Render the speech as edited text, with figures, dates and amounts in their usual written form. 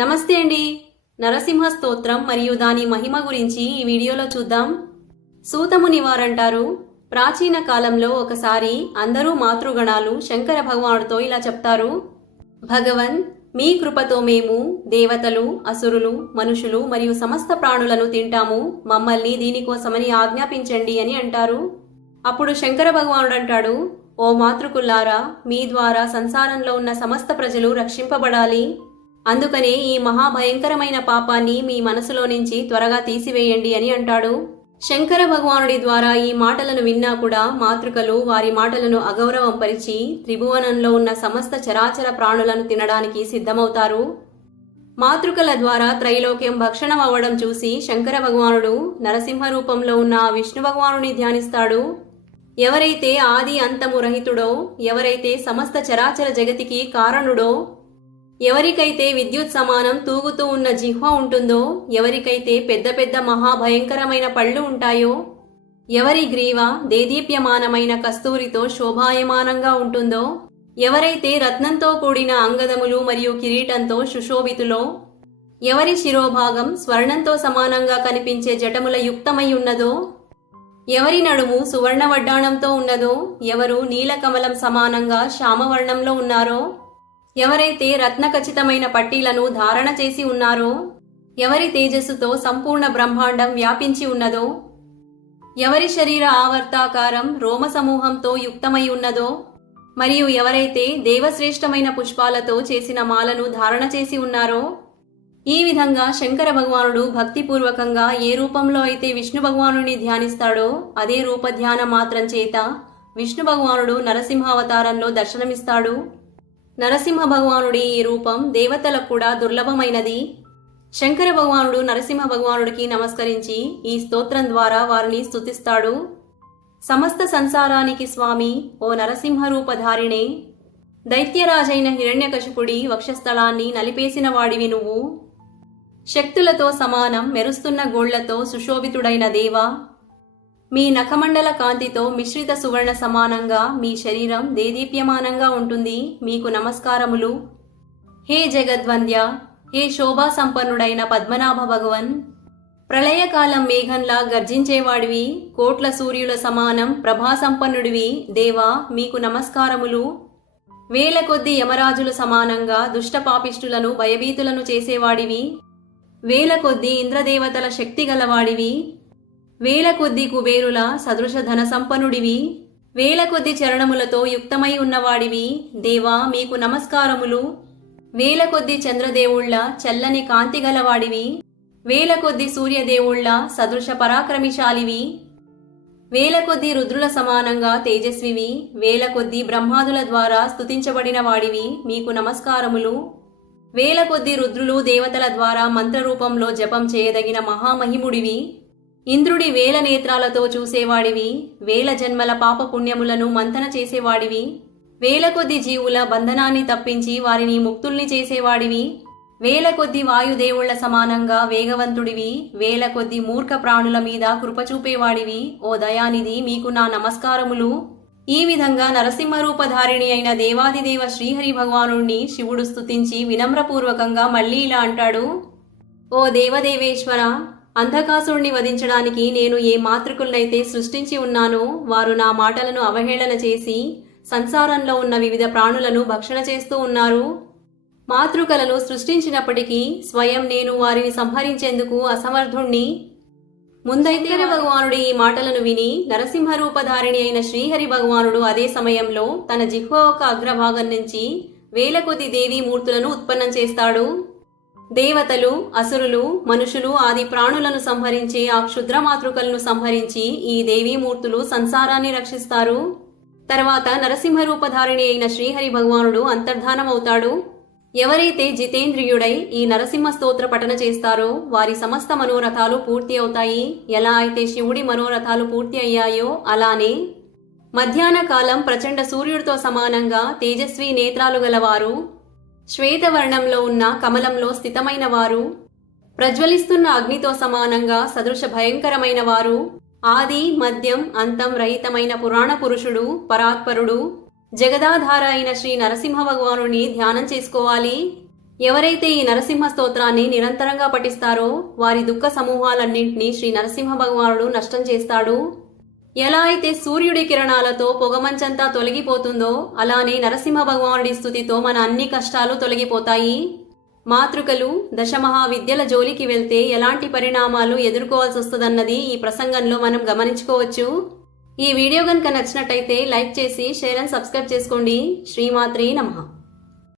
నమస్తే అండి. నరసింహ స్తోత్రం మరియు దాని మహిమ గురించి ఈ వీడియోలో చూద్దాం. సూతముని వారంటారు, ప్రాచీన కాలంలో ఒకసారి అందరూ మాతృగణాలు శంకర భగవానుడితో ఇలా చెప్తారు: భగవన్, మీ కృపతో మేము దేవతలు, అసురులు, మనుషులు మరియు సమస్త ప్రాణులను తింటాము. మమ్మల్ని దీనికోసమని ఆజ్ఞాపించండి అని అంటారు. అప్పుడు శంకర భగవానుడు అంటాడు, ఓ మాతృకుల్లారా, మీ ద్వారా సంసారంలో ఉన్న సమస్త ప్రజలు రక్షింపబడాలి. అందుకనే ఈ మహాభయంకరమైన పాపాన్ని మీ మనసులో నుంచి త్వరగా తీసివేయండి అని అంటాడు. శంకర భగవానుడి ద్వారా ఈ మాటలను విన్నా కూడా మాతృకలు వారి మాటలను అగౌరవం పరిచి త్రిభువనంలో ఉన్న సమస్త చరాచర ప్రాణులను తినడానికి సిద్ధమవుతారు. మాతృకల ద్వారా త్రైలోక్యం భక్షణం అవ్వడం చూసి శంకర భగవానుడు నరసింహ రూపంలో ఉన్న ఆ విష్ణు భగవానుని ధ్యానిస్తాడు. ఎవరైతే ఆది అంతము రహితుడో, ఎవరైతే సమస్త చరాచర జగతికి కారణుడో, ఎవరికైతే విద్యుత్ సమానం తూగుతూ ఉన్న జిహ్వ ఉంటుందో, ఎవరికైతే పెద్ద పెద్ద మహాభయంకరమైన పళ్ళు ఉంటాయో, ఎవరి గ్రీవ దేదీప్యమానమైన కస్తూరితో శోభాయమానంగా ఉంటుందో, ఎవరైతే రత్నంతో కూడిన అంగదములు మరియు కిరీటంతో సుశోభితులో, ఎవరి శిరోభాగం స్వర్ణంతో సమానంగా కనిపించే జటముల యుక్తమై ఉన్నదో, ఎవరి నడుము సువర్ణ వడ్డాణంతో ఉన్నదో, ఎవరు నీలకమలం సమానంగా శ్యామవర్ణంలో ఉన్నారో, ఎవరైతే రత్నఖచితమైన పట్టీలను ధారణ చేసి ఉన్నారో, ఎవరి తేజస్సుతో సంపూర్ణ బ్రహ్మాండం వ్యాపించి ఉన్నదో, ఎవరి శరీర ఆవర్తాకారం రోమ సమూహంతో యుక్తమై ఉన్నదో, మరియు ఎవరైతే దేవశ్రేష్టమైన పుష్పాలతో చేసిన మాలను ధారణ చేసి ఉన్నారో, ఈ విధంగా శంకర భగవానుడు భక్తిపూర్వకంగా ఏ రూపంలో అయితే విష్ణు భగవానుని ధ్యానిస్తాడో అదే రూపధ్యాన మాత్రం చేత విష్ణు భగవానుడు నరసింహావతారంలో దర్శనమిస్తాడు. నరసింహ భగవానుడి ఈ రూపం దేవతలకు కూడా దుర్లభమైనది. శంకర భగవానుడు నరసింహ భగవానుడికి నమస్కరించి ఈ స్తోత్రం ద్వారా వారిని స్తుతిస్తాడు. సమస్త సంసారానికి స్వామి, ఓ నరసింహ రూపధారిణే, దైత్యరాజైన హిరణ్యకశిపుడి వక్షస్థలాన్ని నలిపేసిన వాడివి నువ్వు. శక్తులతో సమానం మెరుస్తున్న గోళ్లతో సుశోభితుడైన దేవా, మీ నఖమండల కాంతితో మిశ్రిత సువర్ణ సమానంగా మీ శరీరం దేదీప్యమానంగా ఉంటుంది. మీకు నమస్కారములు. హే జగద్వంద్య, హే శోభా సంపన్నుడైన పద్మనాభ భగవన్, ప్రళయకాలం మేఘంలా గర్జించేవాడివి, కోట్ల సూర్యుల సమానం ప్రభాసంపన్నుడివి దేవా, మీకు నమస్కారములు. వేల కొద్ది యమరాజుల సమానంగా దుష్టపాపిష్టులను భయభీతులను చేసేవాడివి, వేల కొద్ది ఇంద్రదేవతల శక్తి గలవాడివి, వేల కొద్ది కుబేరుల సదృశ ధన సంపన్నుడివి, వేల కొద్ది చరణములతో యుక్తమై ఉన్నవాడివి దేవా, మీకు నమస్కారములు. వేల కొద్ది చంద్రదేవుళ్ల చల్లని కాంతి గలవాడివి, వేల కొద్ది సూర్యదేవుళ్ల సదృశ పరాక్రమిశాలివి, వేల కొద్ది రుద్రుల సమానంగా తేజస్వివి, వేల కొద్ది బ్రహ్మాదుల ద్వారా స్తుతించబడిన వాడివి, మీకు నమస్కారములు. వేల కొద్ది రుద్రులు దేవతల ద్వారా మంత్రరూపంలో జపం చేయదగిన మహామహిముడివి, ఇంద్రుడి వేల నేత్రాలతో చూసేవాడివి, వేల జన్మల పాపపుణ్యములను మంతన చేసేవాడివి, వేల కొద్ది జీవుల బంధనాన్ని తప్పించి వారిని ముక్తుల్ని చేసేవాడివి, వేల కొద్ది వాయుదేవుళ్ల సమానంగా వేగవంతుడివి, వేల కొద్ది మూర్ఖ ప్రాణుల మీద కృపచూపేవాడివి, ఓ దయానిధి, మీకు నా నమస్కారములు. ఈ విధంగా నరసింహరూపధారిణి అయిన దేవాదిదేవ శ్రీహరి భగవానుణ్ణి శివుడు స్తుతించి వినమ్రపూర్వకంగా మళ్ళీ ఇలా అంటాడు: ఓ దేవదేవేశ్వర, అంధకాసురుణ్ణి వధించడానికి నేను ఏ మాతృకులనైతే సృష్టించి ఉన్నానో వారు నా మాటలను అవహేళన చేసి సంసారంలో ఉన్న వివిధ ప్రాణులను భక్షణ చేస్తూ ఉన్నారు. మాతృకలను సృష్టించినప్పటికీ స్వయం నేను వారిని సంహరించేందుకు అసమర్థుణ్ణి. ముందైతే భగవానుడు ఈ మాటలను విని నరసింహరూపధారిణి అయిన శ్రీహరి భగవానుడు అదే సమయంలో తన జిహ్వ ఒక అగ్రభాగం నుంచి వేల కొద్ది దేవీ మూర్తులను ఉత్పన్నం చేస్తాడు. దేవతలు, అసురులు, మనుషులు ఆది ప్రాణులను సంహరించే ఆ క్షుద్ర మాతృకలను సంహరించి ఈ దేవీమూర్తులు సంసారాన్ని రక్షిస్తారు. తర్వాత నరసింహరూపధారిణి అయిన శ్రీహరి భగవానుడు అంతర్ధానమవుతాడు. ఎవరైతే జితేంద్రియుడై ఈ నరసింహ స్తోత్ర పఠన చేస్తారో వారి సమస్త మనోరథాలు పూర్తి అవుతాయి. ఎలా అయితే శివుడి మనోరథాలు పూర్తి అయ్యాయో అలానే మధ్యాహ్న కాలం ప్రచండ సూర్యుడితో సమానంగా తేజస్వి నేత్రాలు గలవారు, శ్వేతవర్ణంలో ఉన్న కమలంలో స్థితమైన వారు, ప్రజ్వలిస్తున్న అగ్నితో సమానంగా సదృశ భయంకరమైన వారు, ఆది మధ్యం అంతం రహితమైన పురాణ పురుషుడు, పరాత్పరుడు, జగదాధార అయిన శ్రీ నరసింహ భగవానుని ధ్యానం చేసుకోవాలి. ఎవరైతే ఈ నరసింహ స్తోత్రాన్ని నిరంతరంగా పఠిస్తారో వారి దుఃఖ సమూహాలన్నింటినీ శ్రీ నరసింహ భగవానుడు నష్టం చేస్తాడు. ఎలా అయితే సూర్యుడి కిరణాలతో పొగమంచంతా తొలగిపోతుందో అలానే నరసింహ భగవానుడి స్తుతితో మన అన్ని కష్టాలు తొలగిపోతాయి. మాతృకలు దశమహావిద్యల జోలికి వెళ్తే ఎలాంటి పరిణామాలు ఎదుర్కోవాల్సి వస్తుందన్నది ఈ ప్రసంగంలో మనం గమనించుకోవచ్చు. ఈ వీడియో కనుక నచ్చినట్టయితే లైక్ చేసి షేర్ అండ్ సబ్స్క్రైబ్ చేసుకోండి. శ్రీమాత్రే నమః.